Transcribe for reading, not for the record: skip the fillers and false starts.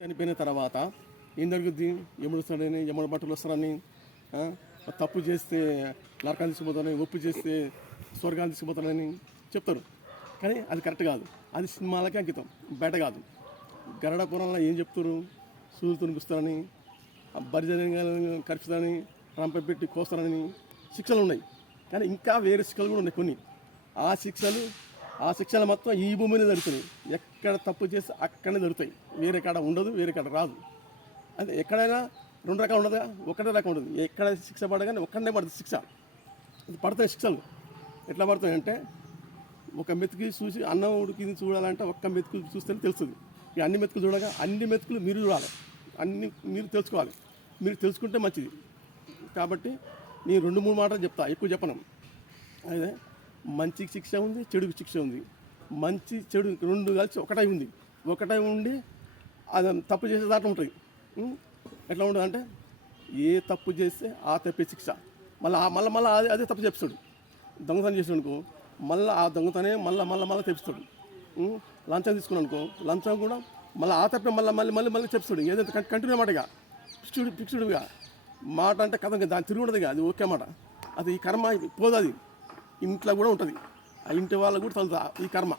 చనిపోయిన తర్వాత ఏం జరుగుద్ది? యముడు వస్తాడని, యముడు భటులు వస్తారని, ఆ, తప్పు చేస్తే నరకాన్ని తీసుకుపోతారని, ఒప్పు చేస్తే స్వర్గాన్ని తీసుకుపోతారని చెప్తారు. కానీ అది కరెక్ట్ కాదు. అది సినిమాలకే అంకితం, బయట కాదు. గరుడ పురాణంలో ఏం చెప్తారు? సూదులు తునిపిస్తారని, బరిజనంగాలను కరుపుతారని, రంప పెట్టి కోస్తారని శిక్షలు ఉన్నాయి. కానీ ఇంకా వేరే శిక్షలు కూడా ఉన్నాయి కొన్ని. ఆ శిక్షలు మొత్తం ఈ భూమిని జరుగుతాయి. ఎక్కడ తప్పు చేస్తే అక్కడనే జరుగుతాయి. వేరే కాడ ఉండదు, వేరే కాడ రాదు. అదే ఎక్కడైనా రెండు రకాలు ఉండదు, ఒకటే రకం ఉండదు. ఎక్కడ శిక్ష పడగానే ఒక్కడనే పడుతుంది శిక్ష. అది పడతాయి శిక్షలు. ఎట్లా పడతాయి అంటే, ఒక మెతుకు చూసి అన్నం ఉడికింది చూడాలంటే ఒక్క మెతుకు చూస్తేనే తెలుస్తుంది. ఈ అన్ని మెతుకులు చూడగా అన్ని మెతుకులు మీరు చూడాలి, అన్ని మీరు తెలుసుకోవాలి. మీరు తెలుసుకుంటే మంచిది. కాబట్టి నేను 2-3 మాటలు చెప్తా, ఎక్కువ చెప్పను. అదే మంచికి శిక్ష ఉంది, చెడుకి శిక్ష ఉంది. మంచి చెడు రెండు కలిసి ఒకటై ఉంది. ఒకటై ఉండి అది తప్పు చేసే దాంట్లో ఉంటుంది. ఎట్లా ఉంటుంది అంటే, ఏ తప్పు చేస్తే ఆ తప్పే శిక్ష. మళ్ళీ అదే తప్పు చెప్తాడు. దొంగతనం చేసాడు అనుకో, మళ్ళీ ఆ దొంగతనే మళ్ళీ తెప్పిస్తాడు. లంచం తీసుకున్నాడు అనుకో, లంచం కూడా మళ్ళీ ఆ తప్పే మళ్ళీ చెప్తాడు. ఏదైతే కంటిన్యూ మాటగా ఫిక్స్డ్గా మాట అంటే కథ దాని తిరిగి ఉండదు. అది ఓకే మాట. అది ఈ కర్మ పోదు. అది ఇంట్లో కూడా ఉంటుంది. ఆ ఇంటి వాళ్ళకు కూడా తగులుతుంది ఈ కర్మ.